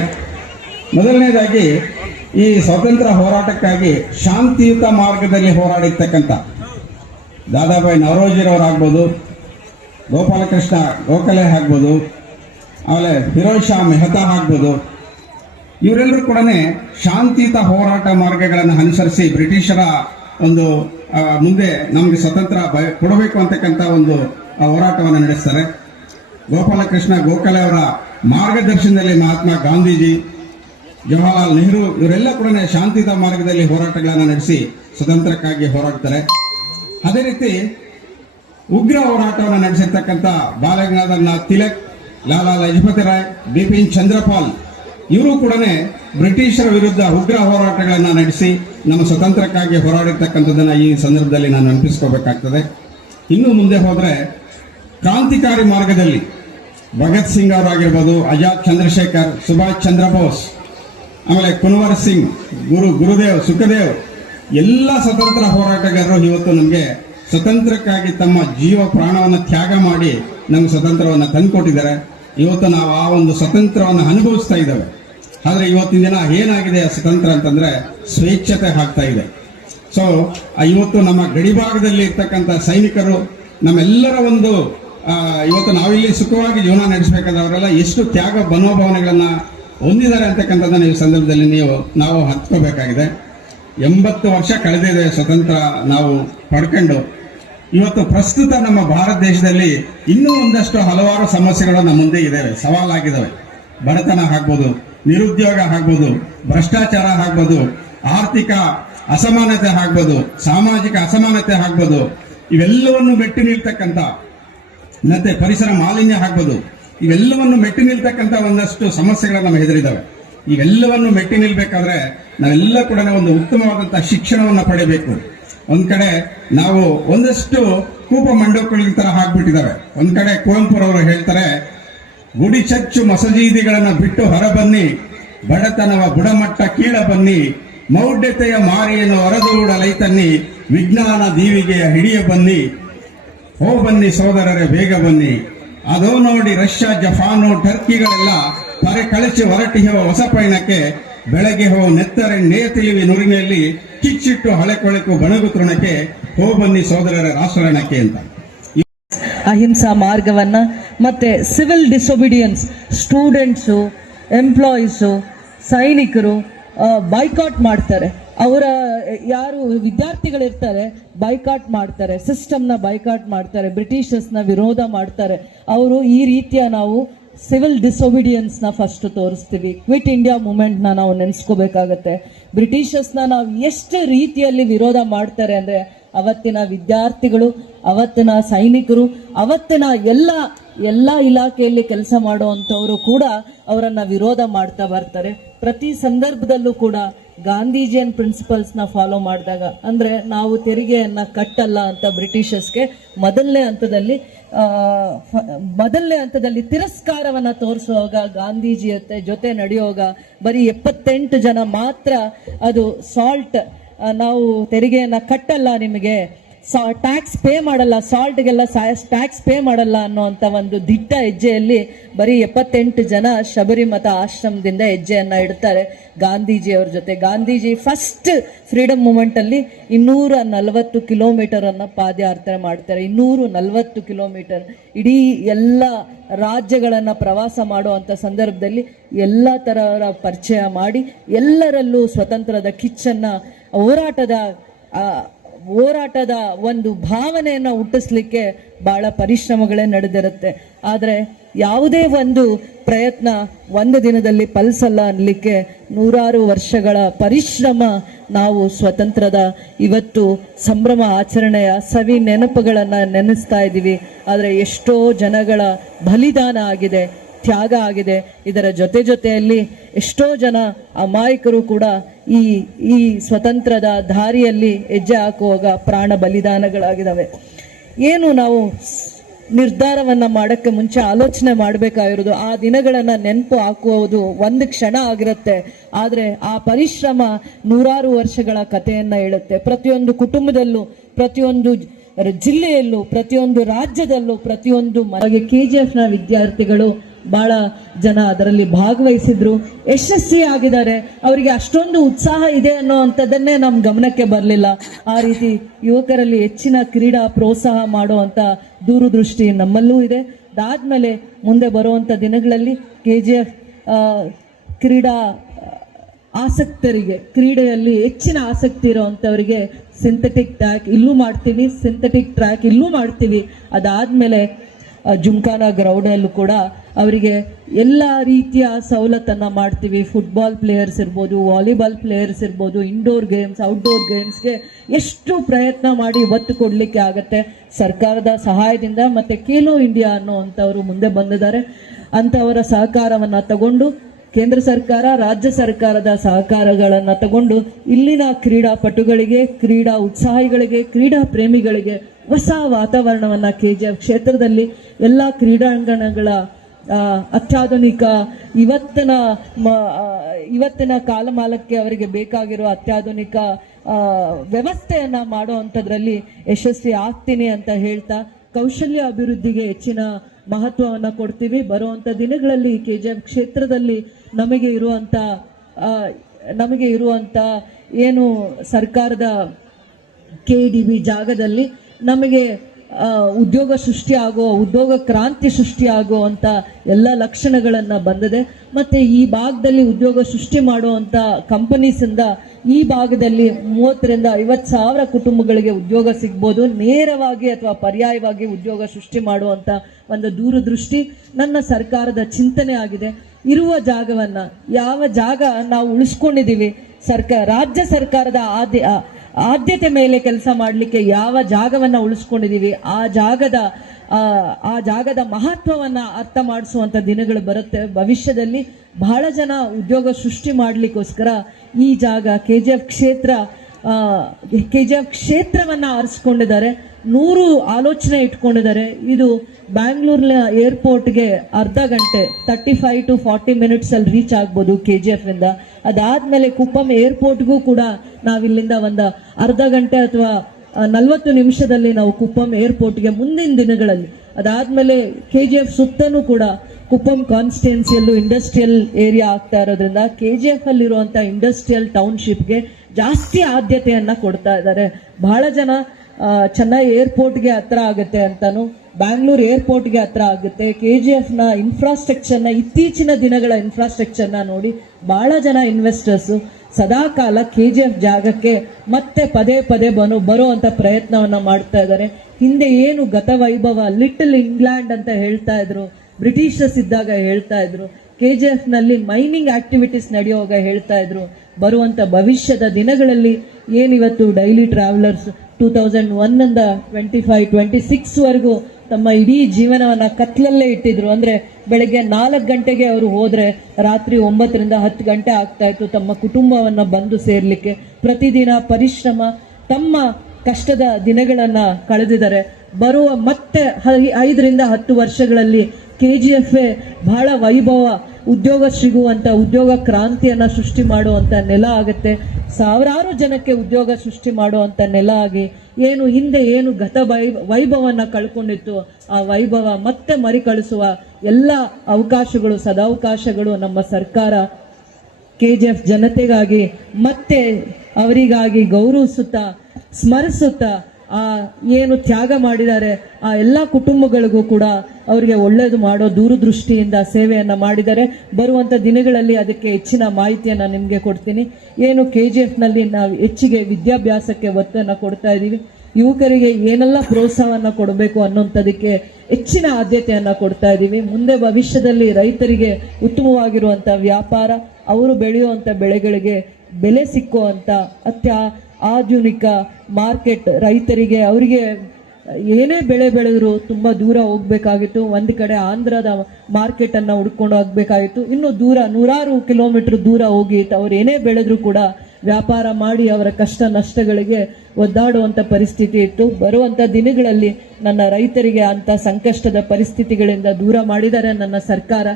ಮೊದಲನೇದಾಗಿ ಈ ಸ್ವಾತಂತ್ರ್ಯ ಹೋರಾಟಕ್ಕಾಗಿ ಶಾಂತಿಯುತ ಮಾರ್ಗದಲ್ಲಿ ಹೋರಾಡಿರ್ತಕ್ಕಂಥ ದಾದಾಬಾಯಿ ನವರೋಜಿರವರಾಗ್ಬೋದು, ಗೋಪಾಲಕೃಷ್ಣ ಗೋಖಲೆ ಆಗ್ಬೋದು, ಆಮೇಲೆ ಫಿರೋಜ್ ಶಾ ಮೆಹ್ತಾ ಆಗ್ಬೋದು, ಇವರೆಲ್ಲರೂ ಕೂಡ ಶಾಂತಿಯುತ ಹೋರಾಟ ಮಾರ್ಗಗಳನ್ನು ಅನುಸರಿಸಿ ಬ್ರಿಟಿಷರ ಒಂದು ಮುಂದೆ ನಮಗೆ ಸ್ವತಂತ್ರ ಕೊಡಬೇಕು ಅಂತಕ್ಕಂಥ ಒಂದು ಹೋರಾಟವನ್ನು ನಡೆಸ್ತಾರೆ. ಗೋಪಾಲಕೃಷ್ಣ ಗೋಖಲೆ ಅವರ ಮಾರ್ಗದರ್ಶನದಲ್ಲಿ ಮಹಾತ್ಮ ಗಾಂಧೀಜಿ, ಜವಾಹರ್ಲಾಲ್ ನೆಹರು ಇವರೆಲ್ಲ ಕೂಡ ಶಾಂತಿಯುತ ಮಾರ್ಗದಲ್ಲಿ ಹೋರಾಟಗಳನ್ನು ನಡೆಸಿ ಸ್ವತಂತ್ರಕ್ಕಾಗಿ ಹೋರಾಡ್ತಾರೆ. ಅದೇ ರೀತಿ ಉಗ್ರ ಹೋರಾಟವನ್ನು ನಡೆಸಿರ್ತಕ್ಕಂಥ ಬಾಲಗಂಗಾಧರ ತಿಲಕ್, ಲಾಲಾ ಲಜಪತಿ ರಾಯ್, ಬಿಪಿನ್ ಚಂದ್ರಪಾಲ್ ಇವರು ಕೂಡ ಬ್ರಿಟಿಷರ ವಿರುದ್ಧ ಉಗ್ರ ಹೋರಾಟಗಳನ್ನು ನಡೆಸಿ ನಮ್ಮ ಸ್ವತಂತ್ರಕ್ಕಾಗಿ ಹೋರಾಡಿರ್ತಕ್ಕಂಥದ್ದನ್ನು ಈ ಸಂದರ್ಭದಲ್ಲಿ ನಾನು ನೆನಪಿಸ್ಕೋಬೇಕಾಗ್ತದೆ. ಇನ್ನು ಮುಂದೆ ಹೋದರೆ ಕ್ರಾಂತಿಕಾರಿ ಮಾರ್ಗದಲ್ಲಿ ಭಗತ್ ಸಿಂಗ್ ಅವರಾಗಿರ್ಬೋದು, ಆಜಾದ್ ಚಂದ್ರಶೇಖರ್, ಸುಭಾಷ್ ಚಂದ್ರ ಬೋಸ್, ಆಮೇಲೆ ಕುನ್ವರ್ ಸಿಂಗ್, ಗುರುದೇವ್, ಸುಖದೇವ್ ಎಲ್ಲ ಸ್ವತಂತ್ರ ಹೋರಾಟಗಾರರು ಇವತ್ತು ನಮಗೆ ಸ್ವತಂತ್ರಕ್ಕಾಗಿ ತಮ್ಮ ಜೀವ ಪ್ರಾಣವನ್ನು ತ್ಯಾಗ ಮಾಡಿ ನಮಗೆ ಸ್ವತಂತ್ರವನ್ನು ತಂದುಕೊಟ್ಟಿದ್ದಾರೆ. ಇವತ್ತು ನಾವು ಆ ಒಂದು ಸ್ವತಂತ್ರವನ್ನು ಅನುಭವಿಸ್ತಾ ಇದ್ದೇವೆ. ಆದರೆ ಇವತ್ತಿನ ದಿನ ಏನಾಗಿದೆ ಸ್ವತಂತ್ರ ಅಂತಂದ್ರೆ ಸ್ವೇಚ್ಛತೆ ಆಗ್ತಾ ಇದೆ. ಸೊ ಇವತ್ತು ನಮ್ಮ ಗಡಿಭಾಗದಲ್ಲಿ ಇರ್ತಕ್ಕಂಥ ಸೈನಿಕರು ನಮ್ಮೆಲ್ಲರ ಒಂದು ಇವತ್ತು ನಾವಿಲ್ಲಿ ಸುಖವಾಗಿ ಜೀವನ ನಡೆಸಬೇಕಾದವರೆಲ್ಲ ಎಷ್ಟು ತ್ಯಾಗ ಮನೋಭಾವನೆಗಳನ್ನ ಹೊಂದಿದ್ದಾರೆ ಅಂತಕ್ಕಂಥದ್ದನ್ನು ಈ ಸಂದರ್ಭದಲ್ಲಿ ನಾವು ಹತ್ಕೋಬೇಕಾಗಿದೆ. 80 ವರ್ಷ ಕಳೆದಿದೆ ಸ್ವತಂತ್ರ ನಾವು ಪಡ್ಕೊಂಡು. ಇವತ್ತು ಪ್ರಸ್ತುತ ನಮ್ಮ ಭಾರತ ದೇಶದಲ್ಲಿ ಇನ್ನೂ ಒಂದಷ್ಟು ಹಲವಾರು ಸಮಸ್ಯೆಗಳು ನಮ್ಮ ಮುಂದೆ ಇದ್ದಾವೆ, ಸವಾಲಾಗಿದ್ದಾವೆ. ಬಡತನ ಆಗ್ಬೋದು, ನಿರುದ್ಯೋಗ ಆಗ್ಬೋದು, ಭ್ರಷ್ಟಾಚಾರ ಆಗ್ಬೋದು, ಆರ್ಥಿಕ ಅಸಮಾನತೆ ಆಗ್ಬೋದು, ಸಾಮಾಜಿಕ ಅಸಮಾನತೆ ಆಗ್ಬೋದು, ಇವೆಲ್ಲವನ್ನು ಮೆಟ್ಟಿ ನಿಲ್ತಕ್ಕಂಥ ಮತ್ತೆ ಪರಿಸರ ಮಾಲಿನ್ಯ ಆಗ್ಬೋದು, ಇವೆಲ್ಲವನ್ನು ಮೆಟ್ಟಿ ನಿಲ್ತಕ್ಕಂಥ ಒಂದಷ್ಟು ಸಮಸ್ಯೆಗಳು ನಮ್ಮ ಎದುರಿದ್ದಾವೆ. ಇವೆಲ್ಲವನ್ನು ಮೆಟ್ಟಿ ನಿಲ್ಬೇಕಾದ್ರೆ ನಾವೆಲ್ಲ ಕೂಡ ಒಂದು ಉತ್ತಮವಾದಂತಹ ಶಿಕ್ಷಣವನ್ನು ಪಡೆಯಬೇಕು. ಒಂದ್ ಕಡೆ ನಾವು ಒಂದಷ್ಟು ಕೂಪ ಮಂಡಪಗಳ ತರ ಆಗ್ಬಿಟ್ಟಿದ್ದಾವೆ. ಒಂದ್ ಕಡೆ ಕುವೆಂಪುರವರು ಹೇಳ್ತಾರೆ, ಗುಡಿ ಚಚ್ಚು ಮಸಜೀದಿಗಳನ್ನ ಬಿಟ್ಟು ಹೊರಬನ್ನಿ, ಬಡತನವ ಬುಡಮಟ್ಟ ಕೀಳ ಬನ್ನಿ, ಮೌಢ್ಯತೆಯ ಮಾರಿಯನ್ನು ಹೊರದೂಡಲೈತನ್ನಿ, ವಿಜ್ಞಾನ ದೀವಿಗೆಯ ಹಿಡಿಯ ಬನ್ನಿ, ಹೋ ಬನ್ನಿ ಸೋದರರೇ ಬೇಗ ಬನ್ನಿ. ಅದೋ ನೋಡಿ ರಷ್ಯಾ, ಜಪಾನು, ಟರ್ಕಿಗಳೆಲ್ಲ ಪರೆ ಕಳಚಿ ಹೊರಟಿರುವ ಹೊಸ ಪಯಣಕ್ಕೆ ಬೆಳಗ್ಗೆ ಹೋ ನೆತ್ತರೆ ನೇತಿಲಿವಿ ನುರಿನಲ್ಲಿ ಕಿಚ್ಚಿಟ್ಟು ಹಳೆ ಕೊಳೆಕು ಬಣಗು ತೃಣಕ್ಕೆ ಹೋ ಬನ್ನಿ ಸೋದರರ ರಾಷ್ಟ್ರಣಕ್ಕೆ ಅಂತ. ಅಹಿಂಸಾ ಮಾರ್ಗವನ್ನ ಮತ್ತೆ ಸಿವಿಲ್ ಡಿಸೊಬಿಡಿಯನ್ಸ್, ಸ್ಟೂಡೆಂಟ್ಸು, ಎಂಪ್ಲಾಯೀಸು, ಸೈನಿಕರು ಬಾಯ್ಕಾಟ್ ಮಾಡ್ತಾರೆ. ಅವರ ಯಾರು ವಿದ್ಯಾರ್ಥಿಗಳಿರ್ತಾರೆ ಬೈಕಾಟ್ ಮಾಡ್ತಾರೆ, ಸಿಸ್ಟಮ್ನ ಬೈಕಾಟ್ ಮಾಡ್ತಾರೆ, ಬ್ರಿಟಿಷರ್ಸ್ನ ವಿರೋಧ ಮಾಡ್ತಾರೆ. ಅವರು ಈ ರೀತಿಯ ನಾವು ಸಿವಿಲ್ ಡಿಸೊಬಿಡಿಯನ್ಸ್ನ ಫಸ್ಟ್ ತೋರಿಸ್ತೀವಿ. ಕ್ವಿಟ್ ಇಂಡಿಯಾ ಮೂವ್ಮೆಂಟ್ನ ನಾವು ನೆನೆಸ್ಕೋಬೇಕಾಗತ್ತೆ. ಬ್ರಿಟಿಷರ್ಸ್ನ ನಾವು ಎಷ್ಟು ರೀತಿಯಲ್ಲಿ ವಿರೋಧ ಮಾಡ್ತಾರೆ ಅಂದರೆ, ಅವತ್ತಿನ ವಿದ್ಯಾರ್ಥಿಗಳು, ಅವತ್ತಿನ ಸೈನಿಕರು, ಅವತ್ತಿನ ಎಲ್ಲ ಇಲಾಖೆಯಲ್ಲಿ ಕೆಲಸ ಮಾಡುವಂಥವರು ಕೂಡ ಅವರನ್ನ ವಿರೋಧ ಮಾಡ್ತಾ ಬರ್ತಾರೆ. ಪ್ರತಿ ಸಂದರ್ಭದಲ್ಲೂ ಕೂಡ ಗಾಂಧೀಜಿಯನ್ ಪ್ರಿನ್ಸಿಪಲ್ಸ್ನ ಫಾಲೋ ಮಾಡಿದಾಗ, ಅಂದರೆ ನಾವು ತೆರಿಗೆಯನ್ನ ಕಟ್ಟಲ್ಲ ಅಂತ ಬ್ರಿಟಿಷರ್ಸ್ಗೆ ಮೊದಲನೇ ಹಂತದಲ್ಲಿ ತಿರಸ್ಕಾರವನ್ನ ತೋರಿಸುವಾಗ, ಗಾಂಧೀಜಿ ಜೊತೆ ನಡೆಯುವಾಗ ಬರೀ 78 ಜನ ಮಾತ್ರ ಅದು ಸಾಲ್ಟ್, ನಾವು ತೆರಿಗೆಯನ್ನ ಕಟ್ಟಲ್ಲ, ನಿಮಗೆ ಟ್ಯಾಕ್ಸ್ ಪೇ ಮಾಡಲ್ಲ, ಸಾಲ್ಟ್ಗೆಲ್ಲ ಟ್ಯಾಕ್ಸ್ ಪೇ ಮಾಡಲ್ಲ ಅನ್ನೋಂಥ ಒಂದು ದಿಟ್ಟ ಹೆಜ್ಜೆಯಲ್ಲಿ ಬರೀ 78 ಜನ ಶಬರಿಮಠ ಆಶ್ರಮದಿಂದ ಹೆಜ್ಜೆಯನ್ನ ಇಡ್ತಾರೆ ಗಾಂಧೀಜಿಯವ್ರ ಜೊತೆ. ಗಾಂಧೀಜಿ ಫಸ್ಟ್ ಫ್ರೀಡಮ್ ಮೂವ್ಮೆಂಟ್ ಅಲ್ಲಿ 240 ಕಿಲೋಮೀಟರ್ ಅನ್ನ ಪಾದಯಾತ್ರೆ ಮಾಡ್ತಾರೆ. 240 ಕಿಲೋಮೀಟರ್ ಇಡೀ ಎಲ್ಲ ರಾಜ್ಯಗಳನ್ನ ಪ್ರವಾಸ ಮಾಡುವಂತ ಸಂದರ್ಭದಲ್ಲಿ ಎಲ್ಲ ತರಹದ ಪರಿಚಯ ಮಾಡಿ, ಎಲ್ಲರಲ್ಲೂ ಸ್ವತಂತ್ರದ ಕಿಚ್ಚನ್ನ, ಹೋರಾಟದ ಒಂದು ಭಾವನೆಯನ್ನು ಹುಟ್ಟಿಸ್ಲಿಕ್ಕೆ ಬಹಳ ಪರಿಶ್ರಮಗಳೇ ನಡೆದಿರುತ್ತೆ. ಆದರೆ ಯಾವುದೇ ಒಂದು ಪ್ರಯತ್ನ ಒಂದು ದಿನದಲ್ಲಿ ಫಲಿಸಲ್ಲ ಅನ್ನಲಿಕ್ಕೆ 100 ವರ್ಷಗಳ ಪರಿಶ್ರಮ. ನಾವು ಸ್ವತಂತ್ರದ ಇವತ್ತು ಸಂಭ್ರಮ ಆಚರಣೆಯ ಸವಿ ನೆನಪುಗಳನ್ನು ನೆನೆಸ್ತಾ ಇದ್ದೀವಿ. ಆದರೆ ಎಷ್ಟೋ ಜನಗಳ ಬಲಿದಾನ ಆಗಿದೆ, ತ್ಯಾಗ ಆಗಿದೆ. ಇದರ ಜೊತೆಯಲ್ಲಿ ಎಷ್ಟೋ ಜನ ಅಮಾಯಕರು ಕೂಡ ಈ ಸ್ವತಂತ್ರದ ದಾರಿಯಲ್ಲಿ ಹೆಜ್ಜೆ ಹಾಕುವಾಗ ಪ್ರಾಣ ಬಲಿದಾನಗಳಾಗಿದ್ದಾವೆ. ಏನು ನಾವು ನಿರ್ಧಾರವನ್ನ ಮಾಡಕ್ಕೆ ಮುಂಚೆ ಆಲೋಚನೆ ಮಾಡಬೇಕಾಗಿರೋದು, ಆ ದಿನಗಳನ್ನ ನೆನಪು ಹಾಕುವುದು ಒಂದು ಕ್ಷಣ ಆಗಿರುತ್ತೆ, ಆದರೆ ಆ ಪರಿಶ್ರಮ 100 ವರ್ಷಗಳ ಕಥೆಯನ್ನ ಹೇಳುತ್ತೆ. ಪ್ರತಿಯೊಂದು ಕುಟುಂಬದಲ್ಲೂ, ಪ್ರತಿಯೊಂದು ಜಿಲ್ಲೆಯಲ್ಲೂ, ಪ್ರತಿಯೊಂದು ರಾಜ್ಯದಲ್ಲೂ, ಪ್ರತಿಯೊಂದು KGF ನ ವಿದ್ಯಾರ್ಥಿಗಳು ಬಹಳ ಜನ ಅದರಲ್ಲಿ ಭಾಗವಹಿಸಿದ್ರು, ಯಶಸ್ವಿಯಾಗಿದ್ದಾರೆ. ಅವರಿಗೆ ಅಷ್ಟೊಂದು ಉತ್ಸಾಹ ಇದೆ ಅನ್ನೋ ಅಂಥದ್ದನ್ನೇ ನಮ್ಮ ಗಮನಕ್ಕೆ ಬರಲಿಲ್ಲ. ಆ ರೀತಿ ಯುವಕರಲ್ಲಿ ಹೆಚ್ಚಿನ ಕ್ರೀಡಾ ಪ್ರೋತ್ಸಾಹ ಮಾಡುವಂತ ದೂರದೃಷ್ಟಿ ನಮ್ಮಲ್ಲೂ ಇದೆ. ಅದಾದ್ಮೇಲೆ ಮುಂದೆ ಬರುವಂತ ದಿನಗಳಲ್ಲಿ KGF ಕ್ರೀಡಾ ಆಸಕ್ತರಿಗೆ, ಕ್ರೀಡೆಯಲ್ಲಿ ಹೆಚ್ಚಿನ ಆಸಕ್ತಿ ಇರುವಂತವರಿಗೆ ಸಿಂಥೆಟಿಕ್ ಟ್ರ್ಯಾಕ್ ಇಲ್ಲೂ ಮಾಡ್ತೀವಿ, ಸಿಂಥೆಟಿಕ್ ಟ್ರ್ಯಾಕ್ ಇಲ್ಲೂ ಮಾಡ್ತೀವಿ. ಅದಾದ್ಮೇಲೆ ಜುಮ್ಖಾನ ಗ್ರೌಂಡಲ್ಲೂ ಕೂಡ ಅವರಿಗೆ ಎಲ್ಲ ರೀತಿಯ ಸವಲತ್ತನ್ನ ಮಾಡ್ತೀವಿ. ಫುಟ್ಬಾಲ್ ಪ್ಲೇಯರ್ಸ್ ಇರ್ಬೋದು, ವಾಲಿಬಾಲ್ ಪ್ಲೇಯರ್ಸ್ ಇರ್ಬೋದು, ಇಂಡೋರ್ ಗೇಮ್ಸ್, ಔಟ್ಡೋರ್ ಗೇಮ್ಸ್ಗೆ ಎಷ್ಟು ಪ್ರಯತ್ನ ಮಾಡಿ ಒತ್ತು ಕೊಡಲಿಕ್ಕೆ ಆಗತ್ತೆ. ಸರ್ಕಾರದ ಸಹಾಯದಿಂದ ಮತ್ತೆ ಖೇಲೋ ಇಂಡಿಯಾ ಅನ್ನುವಂಥವರು ಮುಂದೆ ಬಂದಿದ್ದಾರೆ. ಅಂಥವರ ಸಹಕಾರವನ್ನ ತಗೊಂಡು, ಕೇಂದ್ರ ಸರ್ಕಾರ, ರಾಜ್ಯ ಸರ್ಕಾರದ ಸಹಕಾರಗಳನ್ನು ತಗೊಂಡು ಇಲ್ಲಿನ ಕ್ರೀಡಾಪಟುಗಳಿಗೆ, ಕ್ರೀಡಾ ಉತ್ಸಾಹಿಗಳಿಗೆ, ಕ್ರೀಡಾ ಪ್ರೇಮಿಗಳಿಗೆ ಹೊಸ ವಾತಾವರಣವನ್ನ KGF ಕ್ಷೇತ್ರದಲ್ಲಿ ಎಲ್ಲ ಕ್ರೀಡಾಂಗಣಗಳ ಅತ್ಯಾಧುನಿಕ ಇವತ್ತಿನ ಕಾಲಮಾನಕ್ಕೆ ಅವರಿಗೆ ಬೇಕಾಗಿರುವ ಅತ್ಯಾಧುನಿಕ ವ್ಯವಸ್ಥೆಯನ್ನ ಮಾಡುವಂಥದ್ರಲ್ಲಿ ಯಶಸ್ವಿ ಆಗ್ತೀನಿ ಅಂತ ಹೇಳ್ತಾ, ಕೌಶಲ್ಯ ಅಭಿವೃದ್ಧಿಗೆ ಹೆಚ್ಚಿನ ಮಹತ್ವವನ್ನ ಕೊಡ್ತೀವಿ. ಬರುವಂತ ದಿನಗಳಲ್ಲಿ KGF ಕ್ಷೇತ್ರದಲ್ಲಿ ನಮಗೆ ಇರುವಂತ ಏನು ಸರ್ಕಾರದ KDB ಜಾಗದಲ್ಲಿ ನಮಗೆ ಉದ್ಯೋಗ ಉದ್ಯೋಗ ಕ್ರಾಂತಿ ಸೃಷ್ಟಿಯಾಗುವಂತ ಎಲ್ಲ ಲಕ್ಷಣಗಳನ್ನ ಬಂದಿದೆ. ಮತ್ತೆ ಈ ಭಾಗದಲ್ಲಿ ಉದ್ಯೋಗ ಸೃಷ್ಟಿ ಮಾಡುವಂತ ಕಂಪನೀಸ್ ಇಂದ ಈ ಭಾಗದಲ್ಲಿ 30 ರಿಂದ 50 ಸಾವಿರ ಕುಟುಂಬಗಳಿಗೆ ಉದ್ಯೋಗ ಸಿಗ್ಬೋದು. ನೇರವಾಗಿ ಅಥವಾ ಪರ್ಯಾಯವಾಗಿ ಉದ್ಯೋಗ ಸೃಷ್ಟಿ ಮಾಡುವಂತ ಒಂದು ದೂರದೃಷ್ಟಿ ನನ್ನ ಸರ್ಕಾರದ ಚಿಂತನೆ ಆಗಿದೆ. ಇರುವ ಜಾಗವನ್ನ, ಯಾವ ಜಾಗ ನಾವು ಉಳಿಸ್ಕೊಂಡಿದೀವಿ, ರಾಜ್ಯ ಸರ್ಕಾರದ ಆದ್ಯತೆ ಮೇಲೆ ಕೆಲಸ ಮಾಡಲಿಕ್ಕೆ ಯಾವ ಜಾಗವನ್ನ ಉಳಿಸ್ಕೊಂಡಿದೀವಿ, ಆ ಜಾಗದ ಮಹತ್ವವನ್ನ ಅರ್ಥ ಮಾಡಿಸುವಂತ ದಿನಗಳು ಬರುತ್ತೆ. ಭವಿಷ್ಯದಲ್ಲಿ ಬಹಳ ಜನ ಉದ್ಯೋಗ ಸೃಷ್ಟಿ ಮಾಡ್ಲಿಕ್ಕೋಸ್ಕರ ಈ ಜಾಗ KGF ಕ್ಷೇತ್ರವನ್ನ ಆರಿಸ್ಕೊಂಡಿದ್ದಾರೆ. 100 ಆಲೋಚನೆ ಇಟ್ಕೊಂಡಿದ್ದಾರೆ. ಇದು ಬ್ಯಾಂಗ್ಳೂರ್ನ ಏರ್ಪೋರ್ಟ್ಗೆ ಅರ್ಧ ಗಂಟೆ 35 to 40 ಮಿನಿಟ್ಸ್ ಅಲ್ಲಿ ರೀಚ್ ಆಗ್ಬೋದು KGF ಇಂದ. ಅದಾದ್ಮೇಲೆ ಕುಪ್ಪಂ ಏರ್ಪೋರ್ಟ್ಗೂ ಕೂಡ ನಾವಿಲ್ಲಿಂದ ಒಂದು ಅರ್ಧ ಗಂಟೆ ಅಥವಾ 40 ನಿಮಿಷದಲ್ಲಿ ನಾವು ಕುಪ್ಪಂ ಏರ್ಪೋರ್ಟ್ಗೆ ಮುಂದಿನ ದಿನಗಳಲ್ಲಿ. ಅದಾದ್ಮೇಲೆ KGF ಸುತ್ತನೂ ಕೂಡ ಕುಪ್ಪಂ ಕಾನ್ಸ್ಟಿಟ್ಯೂನ್ಸಿಯಲ್ಲೂ ಇಂಡಸ್ಟ್ರಿಯಲ್ ಏರಿಯಾ ಆಗ್ತಾ ಇರೋದ್ರಿಂದ KGF ಅಲ್ಲಿರುವಂತ ಇಂಡಸ್ಟ್ರಿಯಲ್ ಟೌನ್ಶಿಪ್ಗೆ ಜಾಸ್ತಿ ಆದ್ಯತೆಯನ್ನ ಕೊಡ್ತಾ ಇದ್ದಾರೆ. ಬಹಳ ಜನ ಚೆನ್ನೈ ಏರ್ಪೋರ್ಟ್ಗೆ ಹತ್ರ ಆಗುತ್ತೆ ಅಂತಾನು, ಬ್ಯಾಂಗ್ಳೂರ್ ಏರ್ಪೋರ್ಟ್ಗೆ ಹತ್ರ ಆಗುತ್ತೆ. KGF ನ ಇನ್ಫ್ರಾಸ್ಟ್ರಕ್ಚರ್ನ, ಇತ್ತೀಚಿನ ದಿನಗಳ ಇನ್ಫ್ರಾಸ್ಟ್ರಕ್ಚರ್ನ ನೋಡಿ ಬಹಳ ಜನ ಇನ್ವೆಸ್ಟರ್ಸ್ ಸದಾಕಾಲ KGF ಜಾಗಕ್ಕೆ ಮತ್ತೆ ಪದೇ ಪದೇ ಬರುವಂತ ಪ್ರಯತ್ನವನ್ನ ಮಾಡ್ತಾ ಇದ್ದಾರೆ. ಹಿಂದೆ ಏನು ಗತವೈಭವ, ಲಿಟಲ್ ಇಂಗ್ಲೆಂಡ್ ಅಂತ ಹೇಳ್ತಾ ಇದ್ರು, ಬ್ರಿಟಿಷರ್ಸ್ ಇದ್ದಾಗ ಹೇಳ್ತಾ ಇದ್ರು, KGF ನಲ್ಲಿ ಮೈನಿಂಗ್ ಆಕ್ಟಿವಿಟೀಸ್ ನಡೆಯುವಾಗ ಹೇಳ್ತಾ ಇದ್ರು. ಬರುವಂತ ಭವಿಷ್ಯದ ದಿನಗಳಲ್ಲಿ ಏನಿವತ್ತು ಡೈಲಿ ಟ್ರಾವೆಲರ್ಸ್ 2001 25-26 ವರೆಗೂ ತಮ್ಮ ಇಡೀ ಜೀವನವನ್ನ ಕತ್ಲಲ್ಲೇ ಇಟ್ಟಿದ್ರು. ಅಂದ್ರೆ ಬೆಳಗ್ಗೆ 4 ಗಂಟೆಗೆ ಅವರು ಹೋದ್ರೆ ರಾತ್ರಿ 9ರಿಂದ 10 ಗಂಟೆ ಆಗ್ತಾ ಇತ್ತು ತಮ್ಮ ಕುಟುಂಬವನ್ನ ಬಂದು ಸೇರ್ಲಿಕ್ಕೆ. ಪ್ರತಿದಿನ ಪರಿಶ್ರಮ, ತಮ್ಮ ಕಷ್ಟದ ದಿನಗಳನ್ನ ಕಳೆದಿದ್ದಾರೆ. ಬರುವ ಮತ್ತೆ 5ರಿಂದ 10 ವರ್ಷಗಳಲ್ಲಿ KGF ಬಹಳ ವೈಭವ, ಉದ್ಯೋಗ ಸಿಗುವಂತ, ಉದ್ಯೋಗ ಕ್ರಾಂತಿಯನ್ನ ಸೃಷ್ಟಿ ಮಾಡುವಂತ ನೆಲ ಆಗುತ್ತೆ. ಸಾವಿರಾರು ಜನಕ್ಕೆ ಉದ್ಯೋಗ ಸೃಷ್ಟಿ ಮಾಡುವಂತ ನೆಲ ಆಗಿ ಏನು ಹಿಂದೆ ಏನು ವೈಭವನ್ನ ಕಳ್ಕೊಂಡಿತ್ತು ಆ ವೈಭವ ಮತ್ತೆ ಮರಿಕಳಿಸುವ ಎಲ್ಲ ಅವಕಾಶಗಳು, ಸದಾವಕಾಶಗಳು ನಮ್ಮ ಸರ್ಕಾರ KGF ಜನತೆಗಾಗಿ ಮತ್ತೆ ಅವರಿಗಾಗಿ ಗೌರವಿಸುತ್ತಾ, ಸ್ಮರಿಸುತ್ತಾ, ಆ ಏನು ತ್ಯಾಗ ಮಾಡಿದ್ದಾರೆ ಆ ಎಲ್ಲ ಕುಟುಂಬಗಳಿಗೂ ಕೂಡ ಅವರಿಗೆ ಒಳ್ಳೇದು ಮಾಡೋ ದೂರದೃಷ್ಟಿಯಿಂದ ಸೇವೆಯನ್ನ ಮಾಡಿದ್ದಾರೆ. ಬರುವಂತ ದಿನಗಳಲ್ಲಿ ಅದಕ್ಕೆ ಹೆಚ್ಚಿನ ಮಾಹಿತಿಯನ್ನ ನಿಮ್ಗೆ ಕೊಡ್ತೀನಿ. ಏನು KGF ನಲ್ಲಿ ನಾವು ಹೆಚ್ಚಿಗೆ ವಿದ್ಯಾಭ್ಯಾಸಕ್ಕೆ ಒತ್ತನ್ನು ಕೊಡ್ತಾ ಇದ್ದೀವಿ. ಯುವಕರಿಗೆ ಏನೆಲ್ಲ ಪ್ರೋತ್ಸಾಹವನ್ನ ಕೊಡಬೇಕು ಅನ್ನೋಂಥದಕ್ಕೆ ಹೆಚ್ಚಿನ ಆದ್ಯತೆಯನ್ನ ಕೊಡ್ತಾ ಇದ್ದೀವಿ. ಮುಂದೆ ಭವಿಷ್ಯದಲ್ಲಿ ರೈತರಿಗೆ ಉತ್ತಮವಾಗಿರುವಂತ ವ್ಯಾಪಾರ, ಅವರು ಬೆಳೆಯುವಂತ ಬೆಳೆಗಳಿಗೆ ಬೆಲೆ ಸಿಕ್ಕುವಂತ ಆಧುನಿಕ ಮಾರ್ಕೆಟ್, ರೈತರಿಗೆ ಅವರಿಗೆ ಏನೇ ಬೆಳೆ ಬೆಳೆದ್ರು ತುಂಬಾ ದೂರ ಹೋಗ್ಬೇಕಾಗಿತ್ತು. ಒಂದು ಕಡೆ ಆಂಧ್ರದ ಮಾರ್ಕೆಟ್ ಅನ್ನ ಹುಡ್ಕೊಂಡು ಹೋಗ್ಬೇಕಾಗಿತ್ತು. ಇನ್ನು ದೂರ 100 ಕಿಲೋಮೀಟರ್ ದೂರ ಹೋಗಿ ಅವ್ರು ಏನೇ ಬೆಳೆದ್ರು ಕೂಡ ವ್ಯಾಪಾರ ಮಾಡಿ ಅವರ ಕಷ್ಟ ನಷ್ಟಗಳಿಗೆ ಒದ್ದಾಡುವಂತ ಪರಿಸ್ಥಿತಿ ಇತ್ತು. ಬರುವಂತ ದಿನಗಳಲ್ಲಿ ನನ್ನ ರೈತರಿಗೆ ಅಂತ ಸಂಕಷ್ಟದ ಪರಿಸ್ಥಿತಿಗಳಿಂದ ದೂರ ಮಾಡಿದ್ದಾರೆ ನನ್ನ ಸರ್ಕಾರ.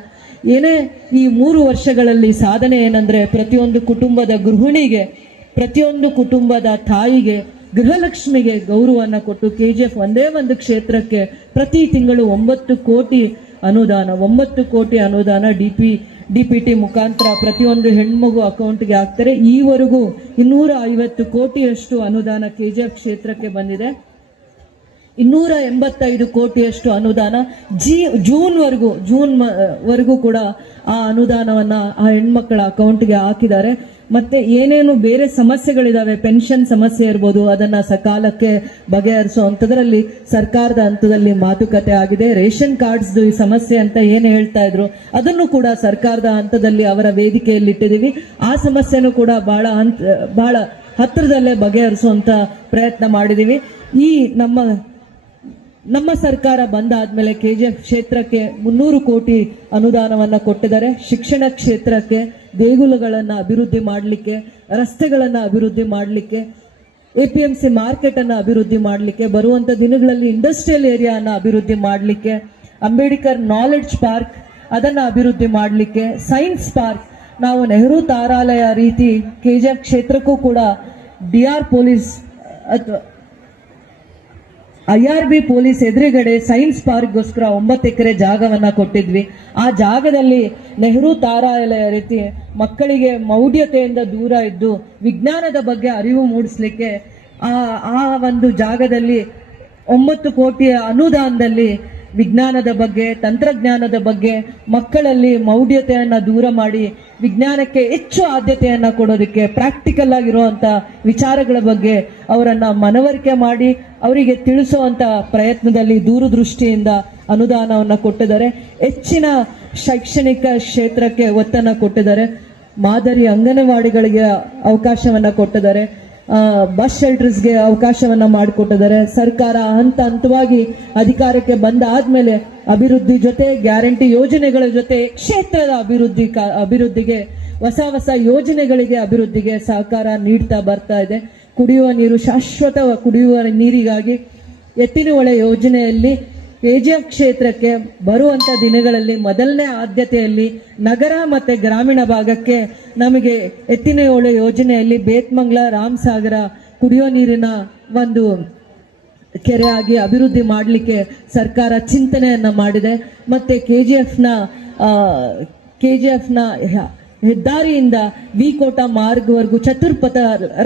ಏನೇ ಈ 3 ವರ್ಷಗಳಲ್ಲಿ ಸಾಧನೆ ಏನಂದ್ರೆ, ಪ್ರತಿಯೊಂದು ಕುಟುಂಬದ ಗೃಹಿಣಿಗೆ, ಪ್ರತಿಯೊಂದು ಕುಟುಂಬದ ತಾಯಿಗೆ, ಗೃಹಲಕ್ಷ್ಮಿಗೆ ಗೌರವವನ್ನು ಕೊಟ್ಟು KGF ಒಂದೇ ಒಂದು ಕ್ಷೇತ್ರಕ್ಕೆ ಪ್ರತಿ ತಿಂಗಳು 9 ಕೋಟಿ ಅನುದಾನ DPT ಮುಖಾಂತರ ಪ್ರತಿಯೊಂದು ಹೆಣ್ಮಗು ಅಕೌಂಟ್ಗೆ ಹಾಕ್ತಾರೆ. ಈವರೆಗೂ 250 ಕೋಟಿಯಷ್ಟು ಅನುದಾನ KGF ಕ್ಷೇತ್ರಕ್ಕೆ ಬಂದಿದೆ. 285 ಕೋಟಿಯಷ್ಟು ಅನುದಾನ ಜೂನ್ ವರೆಗೂ ಕೂಡ ಆ ಅನುದಾನವನ್ನ ಆ ಹೆಣ್ಮಕ್ಕಳ ಅಕೌಂಟ್ಗೆ ಹಾಕಿದ್ದಾರೆ. ಮತ್ತೆ ಏನೇನು ಬೇರೆ ಸಮಸ್ಯೆಗಳಿದಾವೆ, ಪೆನ್ಷನ್ ಸಮಸ್ಯೆ ಇರ್ಬೋದು, ಅದನ್ನ ಸಕಾಲಕ್ಕೆ ಬಗೆಹರಿಸುವಂತದ್ರಲ್ಲಿ ಸರ್ಕಾರದ ಹಂತದಲ್ಲಿ ಮಾತುಕತೆ ಆಗಿದೆ. ರೇಷನ್ ಕಾರ್ಡ್ಸ್ ಈ ಸಮಸ್ಯೆ ಅಂತ ಏನು ಹೇಳ್ತಾ ಇದ್ರು ಅದನ್ನು ಕೂಡ ಸರ್ಕಾರದ ಹಂತದಲ್ಲಿ ಅವರ ವೇದಿಕೆಯಲ್ಲಿ ಇಟ್ಟಿದ್ದೀವಿ. ಆ ಸಮಸ್ಯೆನೂ ಕೂಡ ಬಹಳ ಹತ್ತಿರದಲ್ಲೇ ಬಗೆಹರಿಸುವಂತ ಪ್ರಯತ್ನ ಮಾಡಿದೀವಿ. ಈ ನಮ್ಮ ಸರ್ಕಾರ ಬಂದಾದ್ಮೇಲೆ KGF ಕ್ಷೇತ್ರಕ್ಕೆ 300 ಕೋಟಿ ಅನುದಾನವನ್ನ ಕೊಟ್ಟಿದ್ದಾರೆ. ಶಿಕ್ಷಣ ಕ್ಷೇತ್ರಕ್ಕೆ, ದೇಗುಲಗಳನ್ನ ಅಭಿವೃದ್ಧಿ ಮಾಡಲಿಕ್ಕೆ, ರಸ್ತೆಗಳನ್ನ ಅಭಿವೃದ್ಧಿ ಮಾಡಲಿಕ್ಕೆ, APMC ಮಾರ್ಕೆಟ್ ಅನ್ನ ಅಭಿವೃದ್ಧಿ ಮಾಡಲಿಕ್ಕೆ, ಬರುವಂತ ದಿನಗಳಲ್ಲಿ ಇಂಡಸ್ಟ್ರಿಯಲ್ ಏರಿಯಾನ ಅಭಿವೃದ್ಧಿ ಮಾಡಲಿಕ್ಕೆ, ಅಂಬೇಡ್ಕರ್ ನಾಲೆಡ್ಜ್ ಪಾರ್ಕ್ ಅದನ್ನ ಅಭಿವೃದ್ಧಿ ಮಾಡಲಿಕ್ಕೆ, ಸೈನ್ಸ್ ಪಾರ್ಕ್, ನಾವು ನೆಹರು ತಾರಾಲಯ ರೀತಿ KGF ಕ್ಷೇತ್ರಕ್ಕೂ ಕೂಡ DR ಪೊಲೀಸ್ ಅಥವಾ IRB ಪೊಲೀಸ್ ಎದುರುಗಡೆ ಸೈನ್ಸ್ ಪಾರ್ಕ್ಗೋಸ್ಕರ 9 ಎಕರೆ ಜಾಗವನ್ನ ಕೊಟ್ಟಿದ್ವಿ. ಆ ಜಾಗದಲ್ಲಿ ನೆಹರು ತಾರಾಲಯ ರೀತಿ ಮಕ್ಕಳಿಗೆ ಮೌಢ್ಯತೆಯಿಂದ ದೂರ ಇದ್ದು ವಿಜ್ಞಾನದ ಬಗ್ಗೆ ಅರಿವು ಮೂಡಿಸ್ಲಿಕ್ಕೆ ಆ ಒಂದು ಜಾಗದಲ್ಲಿ 9 ಕೋಟಿಯ ಅನುದಾನದಲ್ಲಿ ವಿಜ್ಞಾನದ ಬಗ್ಗೆ, ತಂತ್ರಜ್ಞಾನದ ಬಗ್ಗೆ ಮಕ್ಕಳಲ್ಲಿ ಮೌಢ್ಯತೆಯನ್ನ ದೂರ ಮಾಡಿ ವಿಜ್ಞಾನಕ್ಕೆ ಹೆಚ್ಚು ಆದ್ಯತೆಯನ್ನ ಕೊಡೋದಕ್ಕೆ, ಪ್ರಾಕ್ಟಿಕಲ್ ಆಗಿರುವಂತ ವಿಚಾರಗಳ ಬಗ್ಗೆ ಅವರನ್ನ ಮನವರಿಕೆ ಮಾಡಿ ಅವರಿಗೆ ತಿಳಿಸುವಂತ ಪ್ರಯತ್ನದಲ್ಲಿ ದೂರದೃಷ್ಟಿಯಿಂದ ಅನುದಾನವನ್ನ ಕೊಟ್ಟಿದ್ದಾರೆ. ಹೆಚ್ಚಿನ ಶೈಕ್ಷಣಿಕ ಕ್ಷೇತ್ರಕ್ಕೆ ಒತ್ತನ್ನ ಕೊಟ್ಟಿದ್ದಾರೆ. ಮಾದರಿ ಅಂಗನವಾಡಿಗಳಿಗೆ ಅವಕಾಶವನ್ನ ಕೊಟ್ಟಿದ್ದಾರೆ. ಬಸ್ ಶೆಲ್ಟರ್ಸ್ಗೆ ಅವಕಾಶವನ್ನ ಮಾಡಿಕೊಟ್ಟಿದ್ದಾರೆ. ಸರ್ಕಾರ ಹಂತವಾಗಿ ಅಧಿಕಾರಕ್ಕೆ ಬಂದಾದ್ಮೇಲೆ ಅಭಿವೃದ್ಧಿ ಜೊತೆ, ಗ್ಯಾರಂಟಿ ಯೋಜನೆಗಳ ಜೊತೆ ಕ್ಷೇತ್ರದ ಅಭಿವೃದ್ಧಿಗೆ ಹೊಸ ಯೋಜನೆಗಳಿಗೆ ಅಭಿವೃದ್ಧಿಗೆ ಸಹಕಾರ ನೀಡ್ತಾ ಬರ್ತಾ ಇದೆ. ಕುಡಿಯುವ ನೀರು, ಶಾಶ್ವತ ಕುಡಿಯುವ ನೀರಿಗಾಗಿ ಎತ್ತಿನಹೊಳೆ ಯೋಜನೆಯಲ್ಲಿ KGF ಕ್ಷೇತ್ರಕ್ಕೆ ಬರುವಂತ ದಿನಗಳಲ್ಲಿ ಮೊದಲನೇ ಆದ್ಯತೆಯಲ್ಲಿ ನಗರ ಮತ್ತೆ ಗ್ರಾಮೀಣ ಭಾಗಕ್ಕೆ ನಮಗೆ ಎತ್ತಿನಹೊಳೆ ಯೋಜನೆಯಲ್ಲಿ ಬೇತ್ಮಂಗ್ಲ, ರಾಮಸಾಗರ ಕುಡಿಯೋ ನೀರಿನ ಒಂದು ಕೆರೆಯಾಗಿ ಅಭಿವೃದ್ಧಿ ಮಾಡಲಿಕ್ಕೆ ಸರ್ಕಾರ ಚಿಂತನೆಯನ್ನ ಮಾಡಿದೆ. ಮತ್ತೆ KGF ನ ಹೆದ್ದಾರಿಯಿಂದ ವಿಕೋಟ ಮಾರ್ಗವರೆಗೂ ಚತುರ್ಪಥ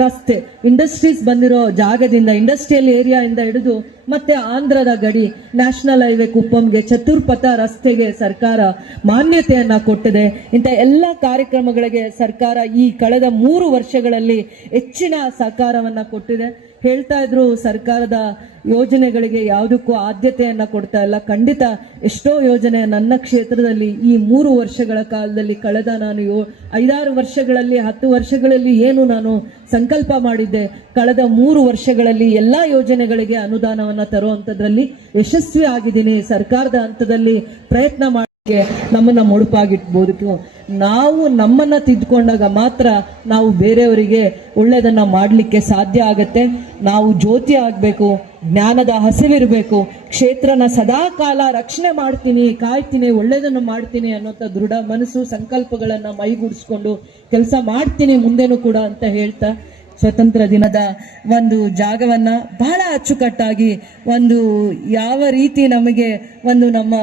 ರಸ್ತೆ, ಇಂಡಸ್ಟ್ರೀಸ್ ಬಂದಿರೋ ಜಾಗದಿಂದ, ಇಂಡಸ್ಟ್ರಿಯಲ್ ಏರಿಯಾ ಇಂದ ಹಿಡಿದು ಮತ್ತೆ ಆಂಧ್ರದ ಗಡಿ ನ್ಯಾಷನಲ್ ಹೈವೇ ಕುಪ್ಪಂಗೆ ಚತುರ್ಪಥ ರಸ್ತೆಗೆ ಸರ್ಕಾರ ಮಾನ್ಯತೆಯನ್ನ ಕೊಟ್ಟಿದೆ. ಇಂಥ ಎಲ್ಲ ಕಾರ್ಯಕ್ರಮಗಳಿಗೆ ಸರ್ಕಾರ ಈ ಕಳೆದ 3 ವರ್ಷಗಳಲ್ಲಿ ಹೆಚ್ಚಿನ ಸಹಕಾರವನ್ನ ಕೊಟ್ಟಿದೆ. ಹೇಳ್ತಾ ಇದ್ರು ಸರ್ಕಾರದ ಯೋಜನೆಗಳಿಗೆ ಯಾವುದಕ್ಕೂ ಆದ್ಯತೆಯನ್ನ ಕೊಡ್ತಾ ಇಲ್ಲ. ಖಂಡಿತ ಎಷ್ಟೋ ಯೋಜನೆ ನನ್ನ ಕ್ಷೇತ್ರದಲ್ಲಿ ಈ 3 ವರ್ಷಗಳ ಕಾಲದಲ್ಲಿ, ಕಳೆದ ನಾನು 5-6 ವರ್ಷಗಳಲ್ಲಿ 10 ವರ್ಷಗಳಲ್ಲಿ ಏನು ನಾನು ಸಂಕಲ್ಪ ಮಾಡಿದ್ದೆ, ಕಳೆದ 3 ವರ್ಷಗಳಲ್ಲಿ ಎಲ್ಲಾ ಯೋಜನೆಗಳಿಗೆ ಅನುದಾನವನ್ನ ತರುವಂತದ್ರಲ್ಲಿ ಯಶಸ್ವಿ ಆಗಿದ್ದೀನಿ. ಸರ್ಕಾರದ ಹಂತದಲ್ಲಿ ಪ್ರಯತ್ನ ಮಾಡಿ ನಮ್ಮನ್ನ ಮುಡುಪಾಗಿಟ್ಬೋದು. ನಾವು ನಮ್ಮನ್ನ ತಿದ್ದುಕೊಂಡಾಗ ಮಾತ್ರ ನಾವು ಬೇರೆಯವರಿಗೆ ಒಳ್ಳೆಯದನ್ನ ಮಾಡಲಿಕ್ಕೆ ಸಾಧ್ಯ ಆಗತ್ತೆ. ನಾವು ಜ್ಯೋತಿ ಆಗಬೇಕು, ಜ್ಞಾನದ ಹಸಿವಿರಬೇಕು, ಕ್ಷೇತ್ರನ ಸದಾ ಕಾಲ ರಕ್ಷಣೆ ಮಾಡ್ತೀನಿ, ಕಾಯ್ತೀನಿ, ಒಳ್ಳೆಯದನ್ನು ಮಾಡ್ತೀನಿ ಅನ್ನೋಂಥ ದೃಢ ಮನಸ್ಸು, ಸಂಕಲ್ಪಗಳನ್ನ ಮೈಗೂಡಿಸ್ಕೊಂಡು ಕೆಲಸ ಮಾಡ್ತೀನಿ ಮುಂದೆನೂ ಕೂಡ ಅಂತ ಹೇಳ್ತಾ, ಸ್ವತಂತ್ರ ದಿನದ ಒಂದು ಜಾಗವನ್ನ ಬಹಳ ಅಚ್ಚುಕಟ್ಟಾಗಿ ಒಂದು ಯಾವ ರೀತಿ ನಮಗೆ ಒಂದು ನಮ್ಮ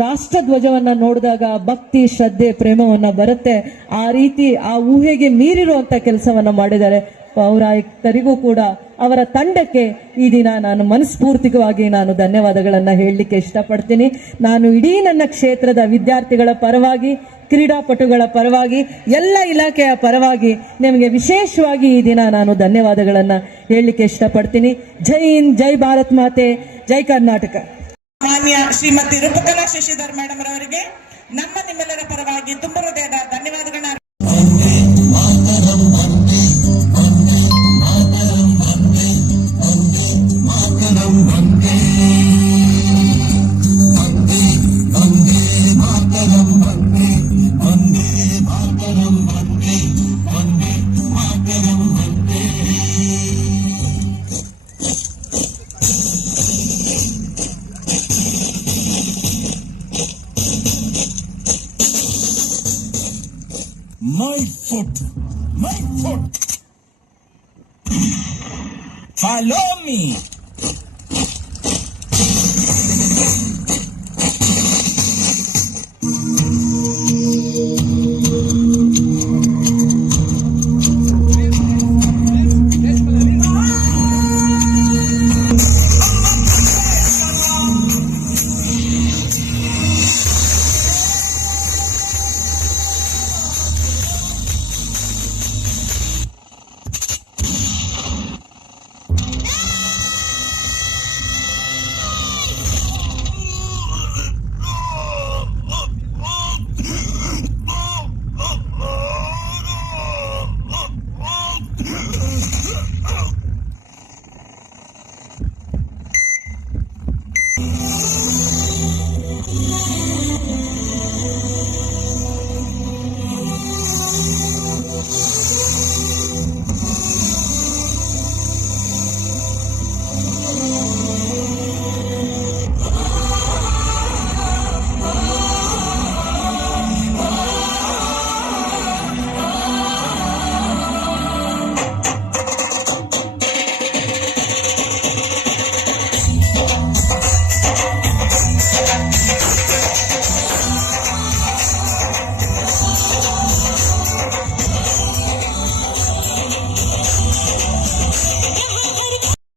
ರಾಷ್ಟ್ರ ಧ್ವಜವನ್ನ ನೋಡಿದಾಗ ಭಕ್ತಿ, ಶ್ರದ್ಧೆ, ಪ್ರೇಮವನ್ನ ಬರುತ್ತೆ. ಆ ರೀತಿ ಆ ಊಹೆಗೆ ಮೀರಿರುವಂತ ಕೆಲಸವನ್ನ ಮಾಡಿದ್ದಾರೆ. ಪೌರಾಯುಕ್ತರಿಗೂ ಕೂಡ ಅವರ ತಂಡಕ್ಕೆ ಈ ದಿನ ನಾನು ಮನಸ್ಫೂರ್ತಿಕವಾಗಿ ನಾನು ಧನ್ಯವಾದಗಳನ್ನ ಹೇಳಲಿಕ್ಕೆ ಇಷ್ಟಪಡ್ತೀನಿ. ನಾನು ಇಡೀ ನನ್ನ ಕ್ಷೇತ್ರದ ವಿದ್ಯಾರ್ಥಿಗಳ ಪರವಾಗಿ, ಕ್ರೀಡಾಪಟುಗಳ ಪರವಾಗಿ, ಎಲ್ಲ ಇಲಾಖೆಯ ಪರವಾಗಿ ನಿಮಗೆ ವಿಶೇಷವಾಗಿ ಈ ದಿನ ನಾನು ಧನ್ಯವಾದಗಳನ್ನ ಹೇಳಲಿಕ್ಕೆ ಇಷ್ಟಪಡ್ತೀನಿ. ಜೈ ಹಿಂದ್, ಜೈ ಭಾರತ್ ಮಾತೆ, ಜೈ ಕರ್ನಾಟಕ. ಮಾನ್ಯ ಶ್ರೀಮತಿ ರೂಪಕಲಾ ಶಶಿಧರ್ ಮೇಡಮ್ ರವರಿಗೆ ನಮ್ಮ ನಿಮ್ಮೆಲ್ಲರ ಪರವಾಗಿ ತುಂಬ ಹೃದಯದ ಧನ್ಯವಾದಗಳನ್ನ My foot. Follow me.